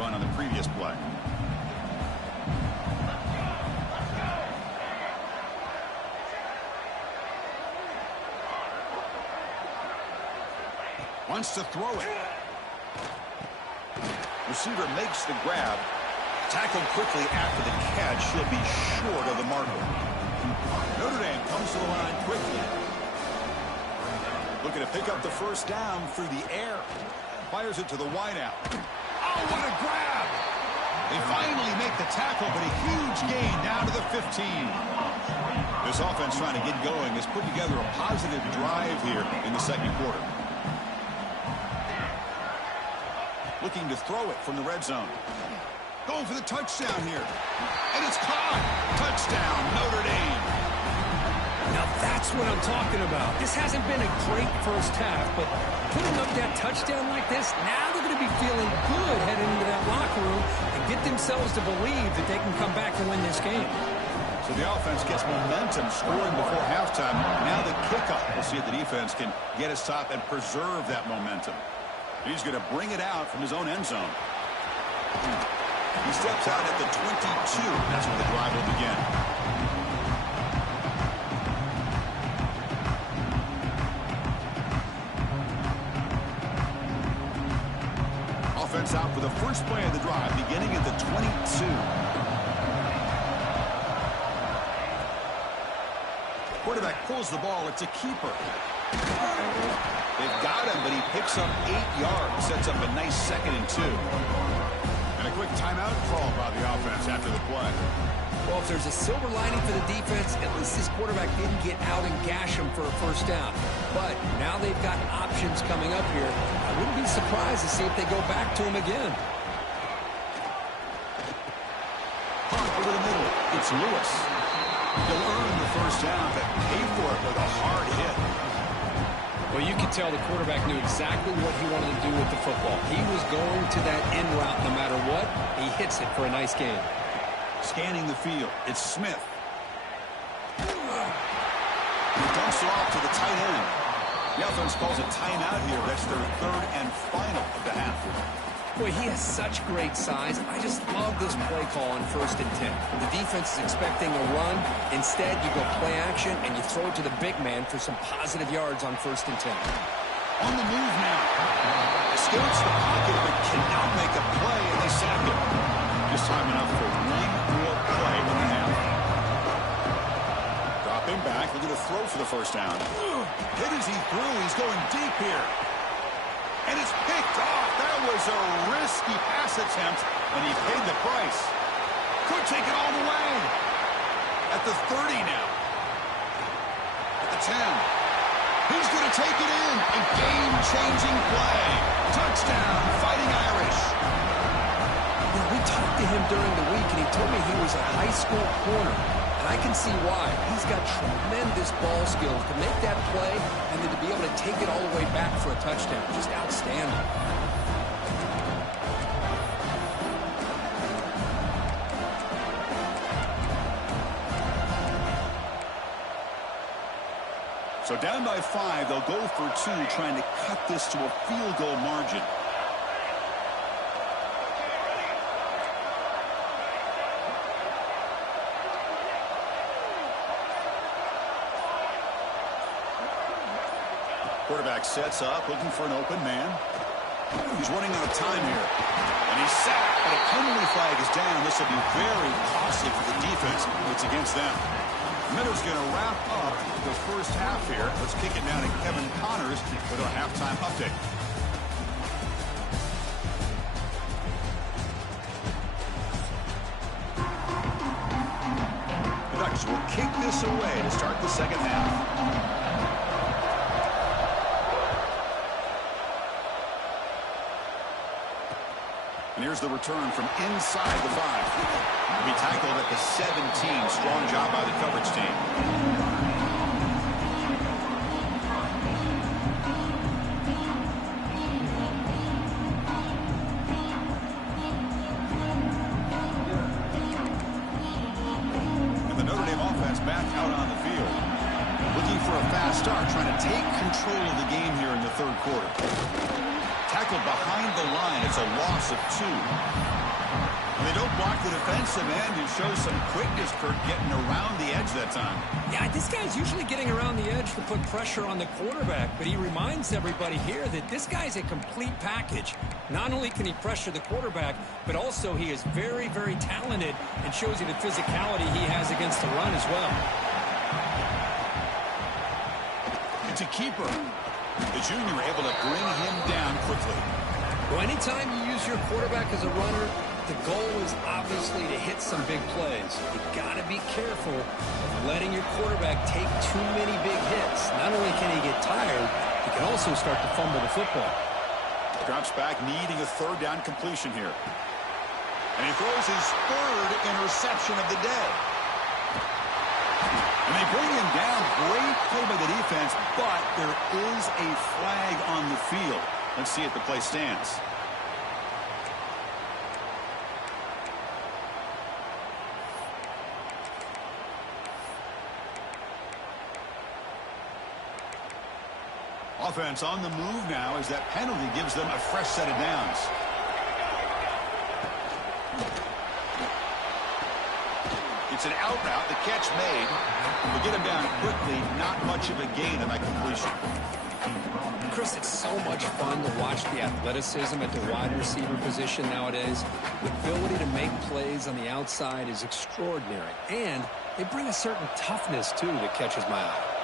run on the previous play. Wants to throw it. Receiver makes the grab. Tackled quickly after the catch. He'll be short of the marker. Notre Dame comes to the line quickly. Looking to pick up the first down through the air. Fires it to the wideout. Oh, what a grab! They finally make the tackle, but a huge gain down to the 15. This offense trying to get going has put together a positive drive here in the second quarter. Looking to throw it from the red zone. Going for the touchdown here. And it's caught. Touchdown, Notre Dame. Now that's what I'm talking about. This hasn't been a great first half, but putting up that touchdown like this, now they're going to be feeling good heading into that locker room and get themselves to believe that they can come back and win this game. So the offense gets momentum, scoring before halftime. Now the kickoff. We'll see if the defense can get a stop and preserve that momentum. He's going to bring it out from his own end zone. He steps out at the 22. That's when the drive will begin. Offense out for the first play of the drive, beginning at the 22. Quarterback pulls the ball. It's a keeper. They've got him, but he picks up 8 yards. Sets up a nice 2nd and 2. And a quick timeout call by the offense after the play. Well, if there's a silver lining for the defense, at least this quarterback didn't get out and gash him for a first down. But now they've got options coming up here. I wouldn't be surprised to see if they go back to him again. Hunt over the middle. It's Lewis. He'll earn the first down, but pay for it with a hard hit. Well, you could tell the quarterback knew exactly what he wanted to do with the football. He was going to that in route no matter what. He hits it for a nice gain. Scanning the field. It's Smith. He dumps it off to the tight end. The offense calls a timeout here. That's their 3rd and final of the half. Boy, he has such great size. I just love this play call on 1st and 10. The defense is expecting a run. Instead, you go play action, and you throw it to the big man for some positive yards on 1st and 10. On the move now. Escapes the pocket, but cannot make a play, and they sack him. Just time enough for one more play in the half. Dropping back, looking to throw for the first down. Hit as he threw. He's going deep here. And it's picked off. That was a risky pass attempt, and he paid the price. Could take it all the way. At the 30 now. At the 10. He's going to take it in. A game-changing play. Touchdown, Fighting Irish. Yeah, we talked to him during the week, and he told me he was a high school corner. And I can see why. He's got tremendous ball skills to make that play and then to be able to take it all the way back for a touchdown. Just outstanding. So down by 5, they'll go for 2, trying to cut this to a field goal margin. Quarterback sets up, looking for an open man. He's running out of time here. And he's sacked, but a penalty flag is down. This will be very costly for the defense. It's against them. Miller's going to wrap up the first half here. Let's kick it down to Kevin Connors with our halftime update. The Ducks will kick this away to start the second half. And here's the return from inside the 5. He'll be tackled at the 17. Strong job by the coverage team. And the Notre Dame offense back out on the field. Looking for a fast start, trying to take control of the game here in the 3rd quarter. tackled behind the line. It's a loss of 2. And they don't block the defensive end, who shows some quickness, Kurt, getting around the edge that time. Yeah, this guy's usually getting around the edge to put pressure on the quarterback, but he reminds everybody here that this guy's a complete package. Not only can he pressure the quarterback, but also he is very, very talented and shows you the physicality he has against the run as well. It's a keeper. The junior able to bring him down quickly. Well, anytime you use your quarterback as a runner, the goal is obviously to hit some big plays. You got to be careful of letting your quarterback take too many big hits. Not only can he get tired, he can also start to fumble the football. Drops back, needing a third down completion here. And he throws his third interception of the day. And they bring him down. Great play by the defense, but there is a flag on the field. Let's see if the play stands. Offense on the move now as that penalty gives them a fresh set of downs. It's an out route, the catch made. We'll get him down quickly, not much of a gain on that completion. Chris, it's so much fun to watch the athleticism at the wide receiver position nowadays. The ability to make plays on the outside is extraordinary, and they bring a certain toughness, too, that catches my eye.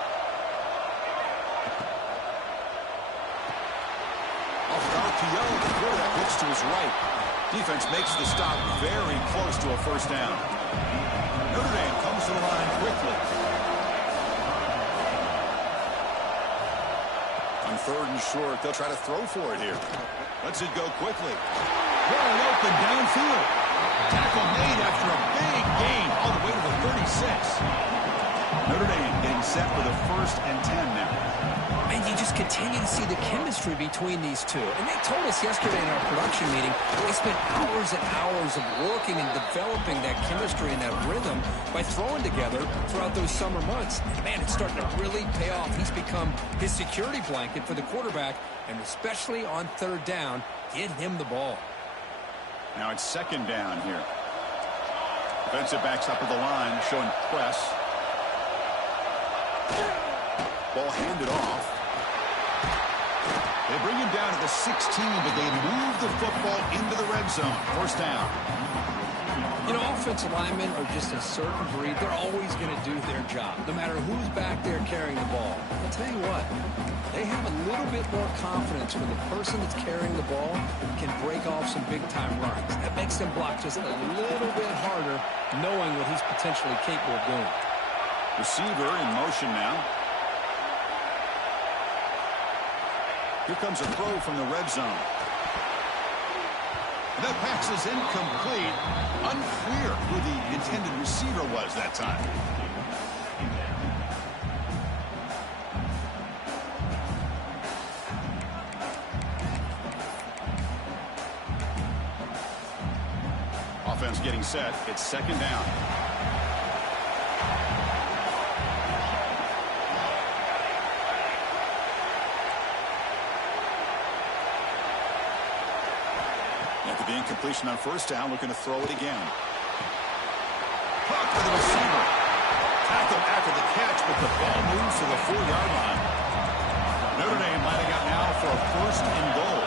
The quarterback looks to his right. Defense makes the stop very close to a first down. Notre Dame comes to the line quickly. On third and short, they'll try to throw for it here. Lets it go quickly. Wide open downfield. Tackle made after a big gain all the way to the 36. Notre Dame getting set with a 1st and 10 now. And you just continue to see the chemistry between these two. And they told us yesterday in our production meeting, they spent hours and hours of working and developing that chemistry and that rhythm by throwing together throughout those summer months. And man, it's starting to really pay off. He's become his security blanket for the quarterback, and especially on third down, get him the ball. Now it's 2nd down here. Defensive backs up at the line, showing press. Ball handed off. They bring him down to the 16, but they move the football into the red zone. First down. You know, offensive linemen are just a certain breed. They're always going to do their job, no matter who's back there carrying the ball. I'll tell you what, they have a little bit more confidence when the person that's carrying the ball can break off some big-time runs. That makes them block just a little bit harder, knowing what he's potentially capable of doing. Receiver in motion now. Here comes a throw from the red zone. That pass is incomplete. Unclear who the intended receiver was that time. Offense getting set. It's 2nd down. The incompletion on first down, looking to throw it again. Caught by the receiver. Tackled after the catch, but the ball moves to the 4-yard line. Notre Dame lining up now for a 1st and goal.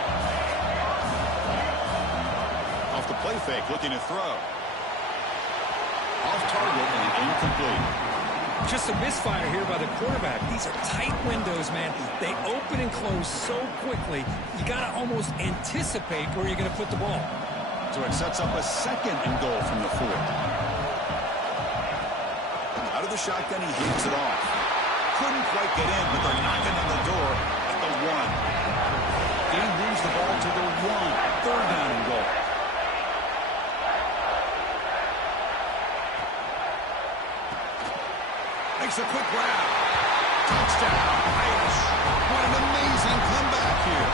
Off the play fake, looking to throw. Off target and incomplete. Just a misfire here by the quarterback. These are tight windows, man. They open and close so quickly, you got to almost anticipate where you're going to put the ball. So it sets up a 2nd and goal from the 4. Out of the shotgun, he hands it off. Couldn't quite get in, but they're knocking on the door at the 1. Game moves the ball to the 1. 3rd down and goal. Makes a quick grab. Touchdown, Irish. What an amazing comeback here.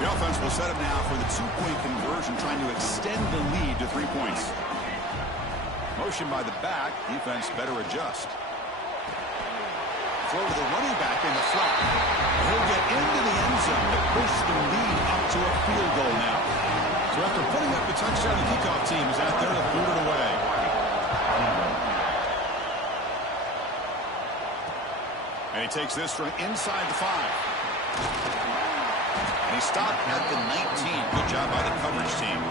The offense will set up now for the 2-point conversion, trying to extend the lead to 3 points. Motion by the back. Defense better adjust. Throw to the running back in the flat. He'll get into the end zone to push the lead up to a field goal now. So after putting up the touchdown, the kickoff team is out there to boot it away. And he takes this from inside the 5. And he stopped at the 19. Good job by the coverage team.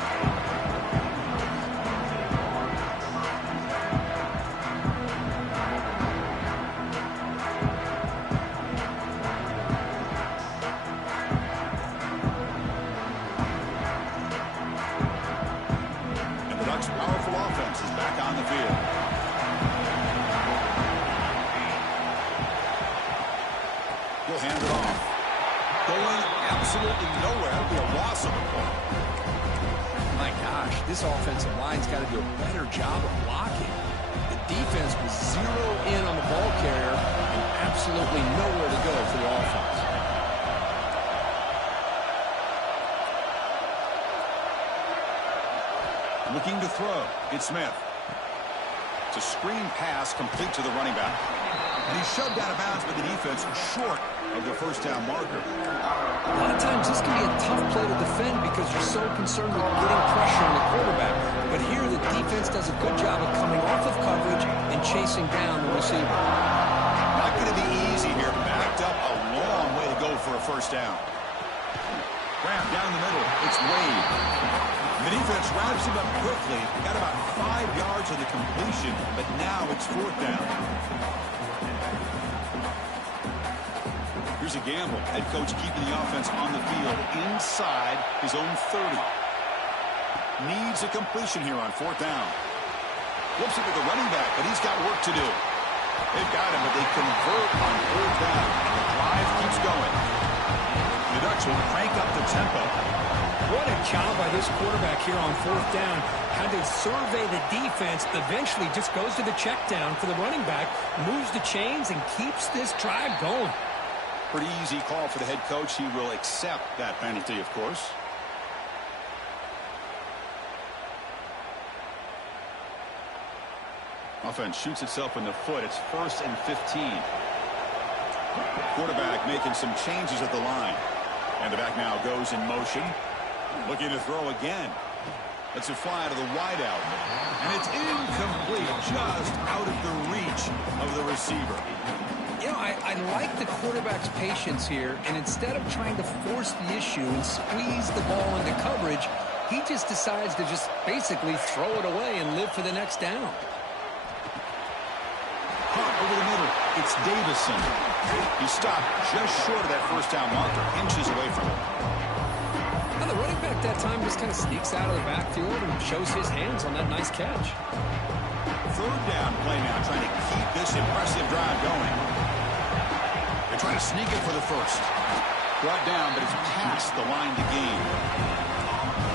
And the Ducks' powerful offense is back on the field. He'll hand it off. Going absolutely nowhere. It'll be a loss of the ball. My gosh, this offensive line's got to do a better job of blocking. The defense was zero in on the ball carrier and absolutely nowhere to go for the offense. Looking to throw. It's Smith. It's a screen pass complete to the running back. And he's shoved out of bounds by the defense short of the first down marker. A lot of times this can be a tough play to defend because you're so concerned with getting pressure on the quarterback. But here the defense does a good job of coming off of coverage and chasing down the receiver. Not going to be easy here. Backed up a long way to go for a first down. Graham down the middle. It's Wade. The defense wraps him up quickly. Got about 5 yards of the completion, but now it's fourth down. Here's a gamble. Head coach keeping the offense on the field inside his own 30. Needs a completion here on fourth down. Flips it to the running back, but he's got work to do. They've got him, but they convert on fourth down, and the drive keeps going. The Ducks will crank up the tempo. What a job by this quarterback here on fourth down. Had to survey the defense, eventually just goes to the check down for the running back, moves the chains, and keeps this drive going. Pretty easy call for the head coach. He will accept that penalty, of course. Offense shoots itself in the foot. It's 1st and 15. Quarterback making some changes at the line. And the back now goes in motion. Looking to throw again. Lets it fly to the wideout. And it's incomplete, just out of the reach of the receiver. You know, I like the quarterback's patience here, and instead of trying to force the issue and squeeze the ball into coverage, he just decides to just basically throw it away and live for the next down. Hunt over the middle. It's Davison. He stopped just short of that first down marker, inches away from it. Now the running back that time just kind of sneaks out of the backfield and shows his hands on that nice catch. Third down play now, trying to keep this impressive drive going. They're trying to sneak it for the first. Brought down, but it's past the line to gain.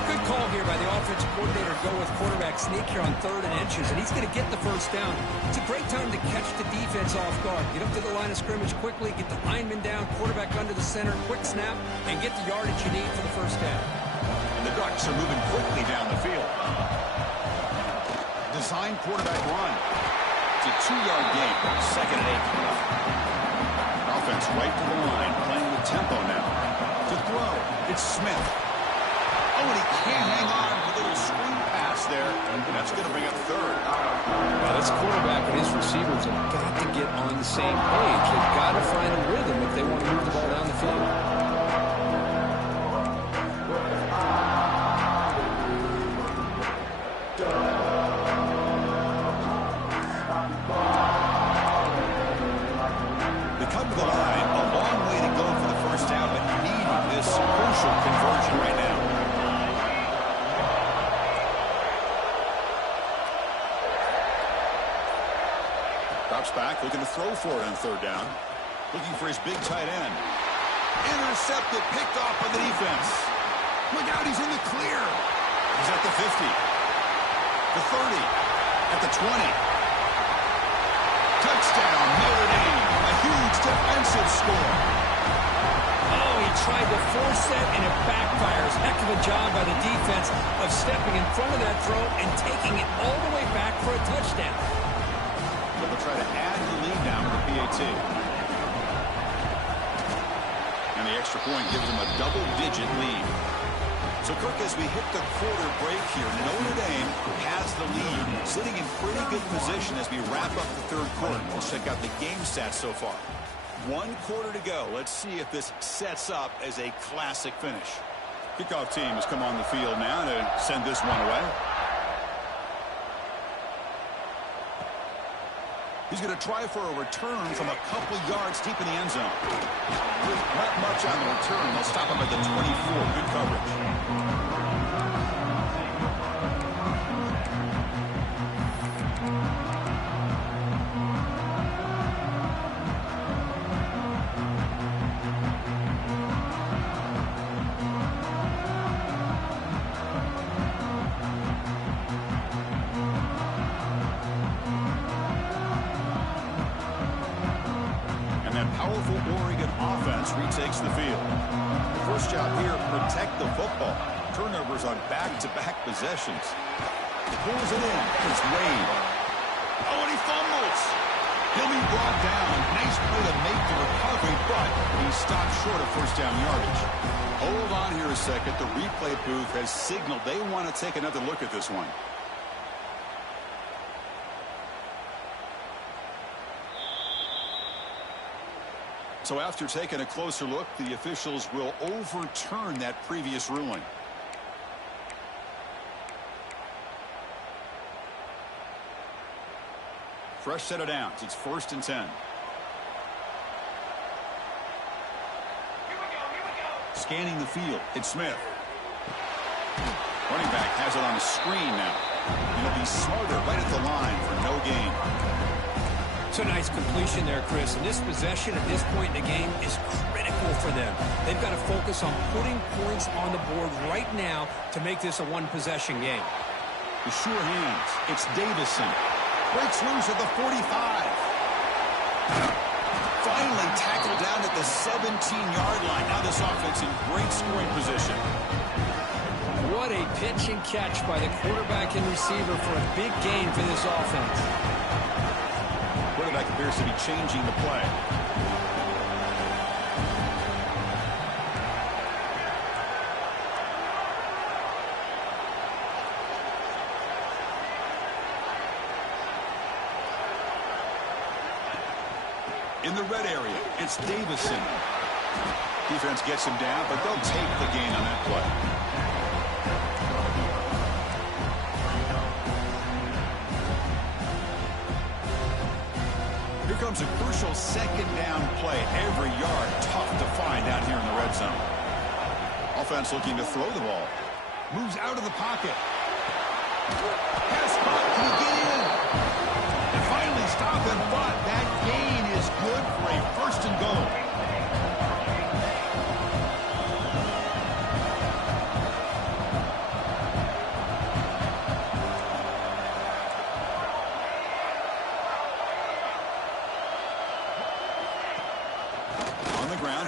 Good call here by the offensive coordinator to go with quarterback sneak here on 3rd and inches, and he's going to get the first down. It's a great time to catch the defense off guard. Get up to the line of scrimmage quickly, get the lineman down, quarterback under the center, quick snap, and get the yardage you need for the first down. And the Ducks are moving quickly down the field. Design quarterback run. It's a 2-yard gain, 2nd and 8. Offense right to the line, playing with tempo now. To throw, it's Smith. Oh, and he can't hang on with a little screen pass there. And that's going to bring up 3rd. Now, this quarterback and his receivers have got to get on the same page. They've got to find a rhythm if they want to move the ball down the field. They come to the line, a long way to go for the first down, but needing this crucial conversion right now. Drops back, looking to throw for it on 3rd down. Looking for his big tight end. Intercepted, picked off by the defense. Look out, he's in the clear. He's at the 50. The 30. At the 20. Touchdown, Notre Dame. A huge defensive score. Oh, he tried to force that, and it backfires. Heck of a job by the defense of stepping in front of that throw and taking it all the way back for a touchdown. They'll try to add the lead now with the PAT. And the extra point gives them a double-digit lead. So, Kirk, as we hit the quarter break here, Notre Dame has the lead, sitting in pretty good position as we wrap up the third quarter. Let's check out the game stats so far. 1 quarter to go. Let's see if this sets up as a classic finish. Kickoff team has come on the field now to send this one away. He's going to try for a return from a couple yards deep in the end zone. Not much on the return. They'll stop him at the 24. Good coverage. Powerful Oregon offense retakes the field. The first job here, protect the football. Turnovers on back-to-back possessions. Pulls it in. It's Wade. Oh, and he fumbles. He'll be brought down. Nice play to make the recovery, but he stopped short of first down yardage. Hold on here a second. The replay booth has signaled they want to take another look at this one. So after taking a closer look, the officials will overturn that previous ruling. Fresh set of downs. It's 1st and 10. Here we go. Scanning the field. It's Smith. Running back has it on a screen now. He'll be smarter right at the line for no gain. It's a nice completion there, Chris. And this possession at this point in the game is critical for them. They've got to focus on putting points on the board right now to make this a one-possession game. The sure hands. It's Davison. Breaks loose at the 45. Finally tackled down at the 17-yard line. Now this offense in great scoring position. What a pitch and catch by the quarterback and receiver for a big gain for this offense. Quarterback appears to be changing the play. In the red area, it's Davison. Defense gets him down, but they'll take the gain on that play. Here comes a crucial second down play. Every yard tough to find down here in the red zone. Offense looking to throw the ball. Moves out of the pocket. Has spot. Can he get in? And finally stop him, but that gain is good for a 1st and goal.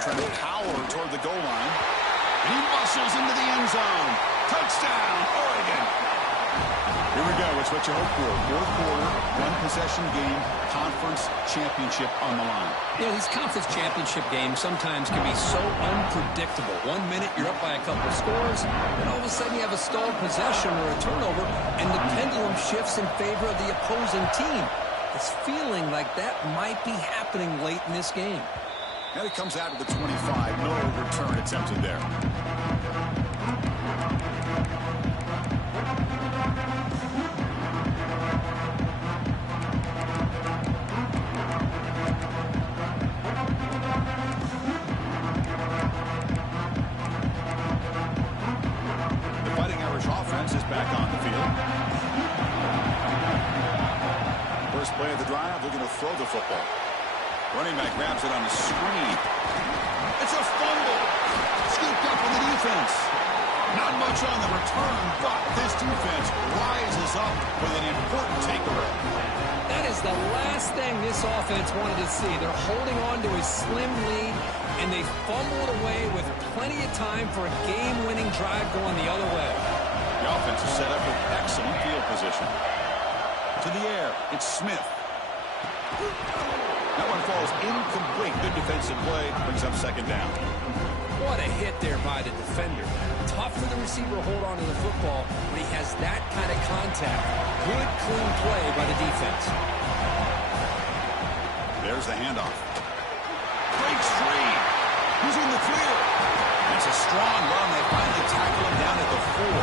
Trying to power toward the goal line. And he muscles into the end zone. Touchdown, Oregon. Here we go. It's what you hope for. 4th quarter, 1-possession game, conference championship on the line. Yeah, these conference championship games sometimes can be so unpredictable. 1 minute you're up by a couple of scores, and all of a sudden you have a stalled possession or a turnover, and the pendulum shifts in favor of the opposing team. It's feeling like that might be happening late in this game. And it comes out to the 25. No return attempted there. The Fighting Irish offense is back on the field. First play of the drive, looking to throw the football. Running back grabs it on the screen. It's a fumble. Scooped up with the defense. Not much on the return, but this defense rises up with an important takeaway. That is the last thing this offense wanted to see. They're holding on to a slim lead, and they fumble it away with plenty of time for a game-winning drive going the other way. The offense is set up with excellent field position. To the air, it's Smith. That one falls incomplete. Good defensive play. Brings up second down. What a hit there by the defender. Tough for the receiver to hold on to the football when he has that kind of contact. Good, clean play by the defense. There's the handoff. Breaks free. He's in the clear. It's a strong run. They finally tackle him down at the 4.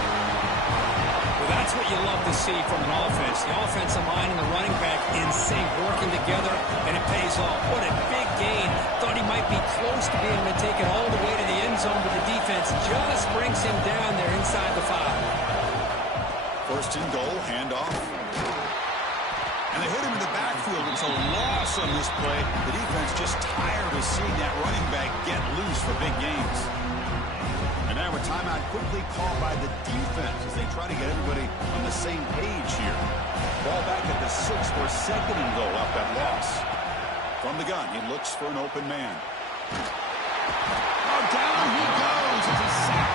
Well, that's what you love to see from an offense. The offensive line and the running back in sync, working together, and it pays off. What a big gain. Thought he might be close to being able to take it all the way to the end zone, but the defense just brings him down there inside the 5. First and goal, handoff. And they hit him in the backfield. It's a loss on this play. The defense just tired of seeing that running back get loose for big gains. And now a timeout quickly called by the defense as they try to get everybody on the same page here. Ball back at the 6 for a second and goal up that loss. From the gun, he looks for an open man. Oh, down he goes. It's a sack.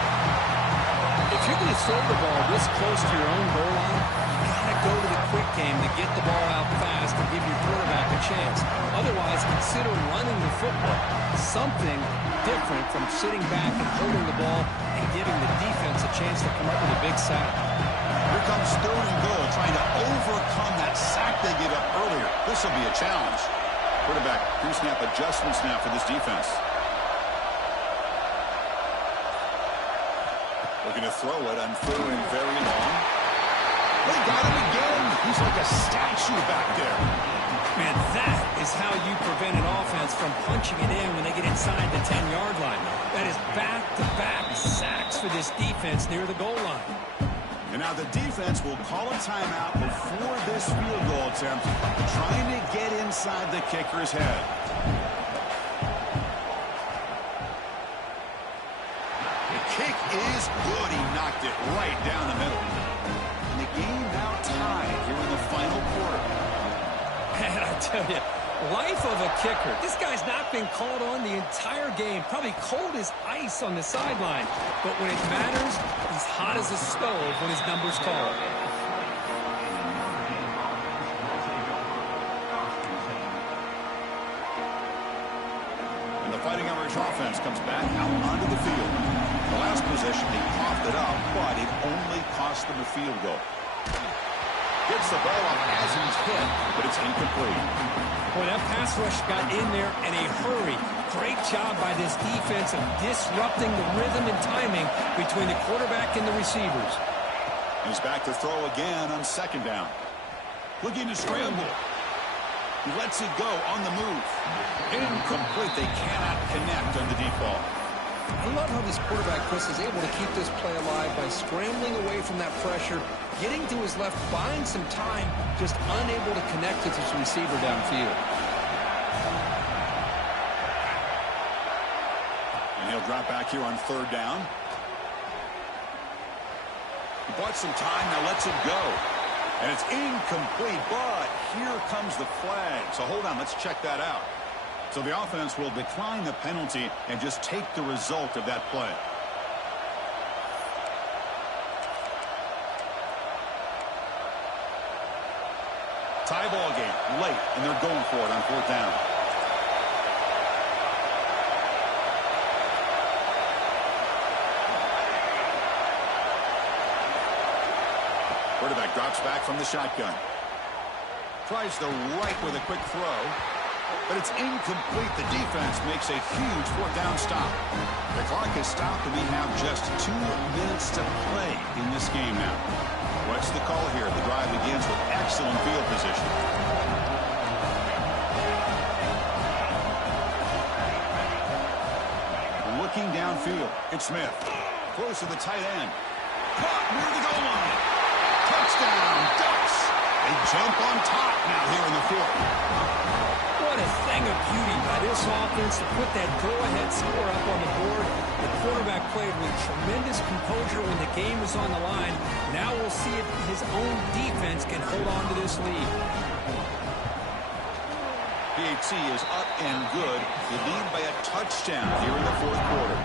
If you're going to throw the ball this close to your own goal line, you got to go to the quick game to get the ball out fast and give your quarterback a chance. Otherwise, consider running the football. Something different from sitting back and holding the ball and giving the defense a chance to come up with a big sack. Here comes third and goal, trying to overcome that sack they gave up earlier. This will be a challenge. Quarterback, pre-snap adjustments now for this defense. Looking to throw it on third and very long. They got him again. He's like a statue back there. Man, that is how you prevent an offense from punching it in when they get inside the 10-yard line. That is back-to-back sacks for this defense near the goal line. And now the defense will call a timeout before this field goal attempt, trying to get inside the kicker's head. The kick is good. He knocked it right down the middle. And the game now tied here in the final quarter. Man, I tell you, life of a kicker. This guy's not been called on the entire game. Probably cold as ice on the sideline. But when it matters, he's hot as a stove when his number's called. And the Fighting Irish offense comes back out onto the field. The last possession, they coughed it up, but it only cost them a field goal. Gets the ball up as he's hit, but it's incomplete. Boy, that pass rush got in there in a hurry. Great job by this defense of disrupting the rhythm and timing between the quarterback and the receivers. He's back to throw again on second down. Looking to scramble. He lets it go on the move. Incomplete. They cannot connect on the deep ball. I love how this quarterback, Chris, is able to keep this play alive by scrambling away from that pressure, getting to his left, buying some time, just unable to connect with his receiver downfield. And he'll drop back here on third down. He bought some time, now lets it go. And it's incomplete, but here comes the flag. So hold on, let's check that out. So the offense will decline the penalty and just take the result of that play. Tie ball game late, and they're going for it on fourth down. Quarterback drops back from the shotgun. Tries the right with a quick throw. But it's incomplete. The defense makes a huge fourth down stop. The clock is stopped, and we have just 2 minutes to play in this game now. What's the call here? The drive begins with excellent field position. Looking downfield, it's Smith. Close to the tight end. Caught near the goal line. Touchdown, Ducks. They jump on top now here in the fourth. What a thing of beauty by this offense to put that go-ahead score up on the board. The quarterback played with tremendous composure when the game was on the line. Now we'll see if his own defense can hold on to this lead. A T is up and good. They lead by a touchdown here in the fourth quarter.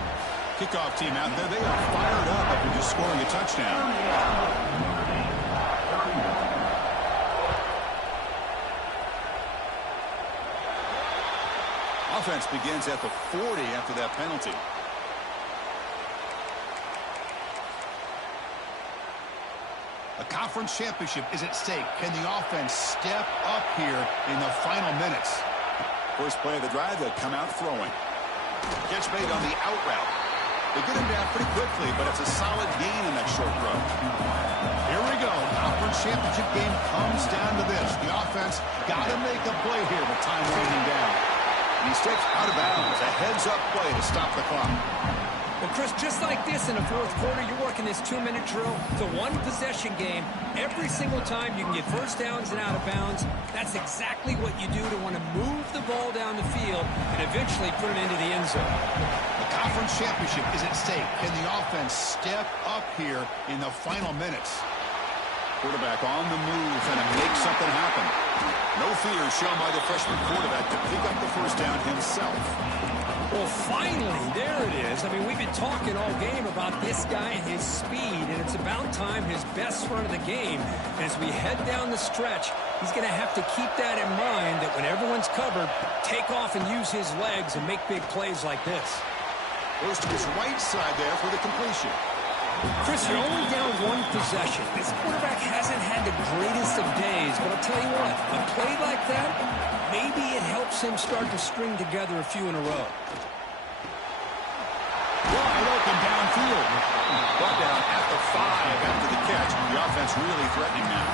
Kickoff team out there, they are fired up after just scoring a touchdown. Offense begins at the 40 after that penalty. A conference championship is at stake. Can the offense step up here in the final minutes? First play of the drive, they'll come out throwing. Catch made on the out route. They get him down pretty quickly, but it's a solid gain in that short throw. Here we go. Conference championship game comes down to this. The offense got to make a play here with time winding down. And he steps out of bounds. A heads-up play to stop the clock. Well, Chris, just like this in the fourth quarter, you're working this 2-minute drill. It's a one-possession game. Every single time you can get first downs and out of bounds. That's exactly what you do to want to move the ball down the field and eventually put it into the end zone. The conference championship is at stake. Can the offense step up here in the final minutes? Quarterback on the move and make something happen. No fear shown by the freshman quarterback to pick up the first down himself. Well, finally, there it is. I mean, we've been talking all game about this guy and his speed, and it's about time his best run of the game. And as we head down the stretch, he's going to have to keep that in mind, that when everyone's covered, take off and use his legs and make big plays like this. Goes to his right side there for the completion. Chris, you're only down one possession. This quarterback hasn't had the greatest of days, but I'll tell you what, a play like that, maybe it helps him start to string together a few in a row. Wide open downfield. Brought down at the 5 after the catch. The offense really threatening now.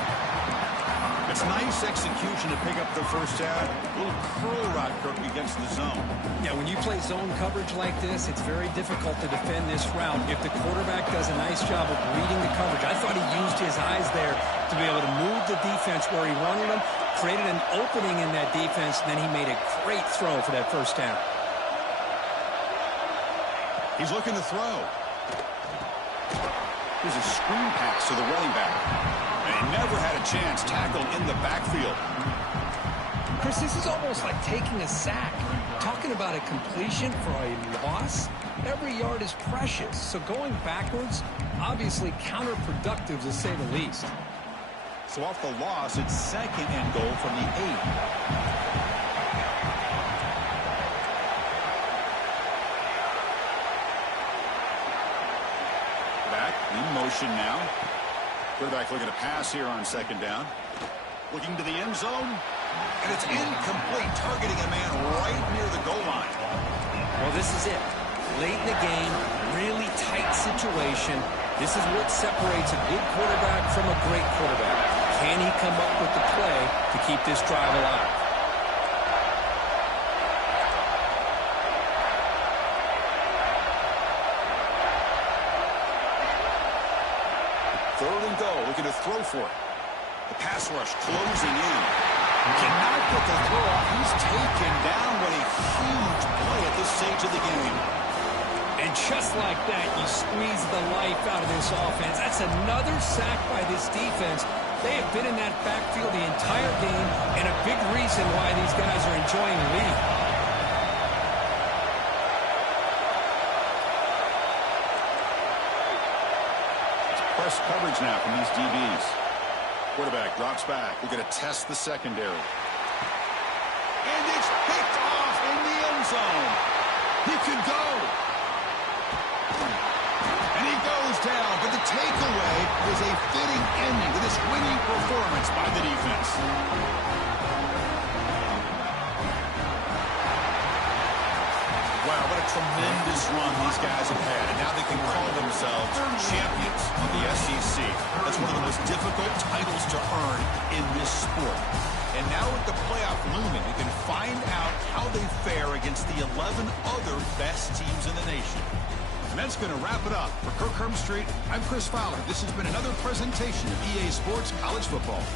It's nice execution to pick up the first down. A little curl route, Kirk, against the zone. Yeah, when you play zone coverage like this, it's very difficult to defend this route if the quarterback does a nice job of reading the coverage. I thought he used his eyes there to be able to move the defense where he wanted them, created an opening in that defense, and then he made a great throw for that first down. He's looking to throw. Here's a screen pass to the running back. And he never had a chance tackled in the backfield. Chris, this is almost like taking a sack. Talking about a completion for a loss, every yard is precious. So going backwards, obviously counterproductive to say the least. So off the loss, it's second and goal from the 8. In motion now. Quarterback looking to pass here on second down. Looking to the end zone. And it's incomplete, targeting a man right near the goal line. Well, this is it. Late in the game, really tight situation. This is what separates a good quarterback from a great quarterback. Can he come up with the play to keep this drive alive? Third and goal, looking to throw for it. The pass rush closing in. Cannot get the throw off. He's taken down. What a huge play at this stage of the game. And just like that, you squeeze the life out of this offense. That's another sack by this defense. They have been in that backfield the entire game, and a big reason why these guys are enjoying the lead. Press coverage now from these DBs. Quarterback drops back. We're going to test the secondary. And it's picked off in the end zone. He could go. And he goes down. But the takeaway is a fitting ending to this winning performance by the defense. Wow, what a tremendous run these guys have had. And now they can call themselves champions of the SEC. That's one of the most difficult titles to earn in this sport. And now with the playoff looming, we can find out how they fare against the 11 other best teams in the nation. And that's going to wrap it up. For Kirk Herbstreit, I'm Chris Fowler. This has been another presentation of EA Sports College Football.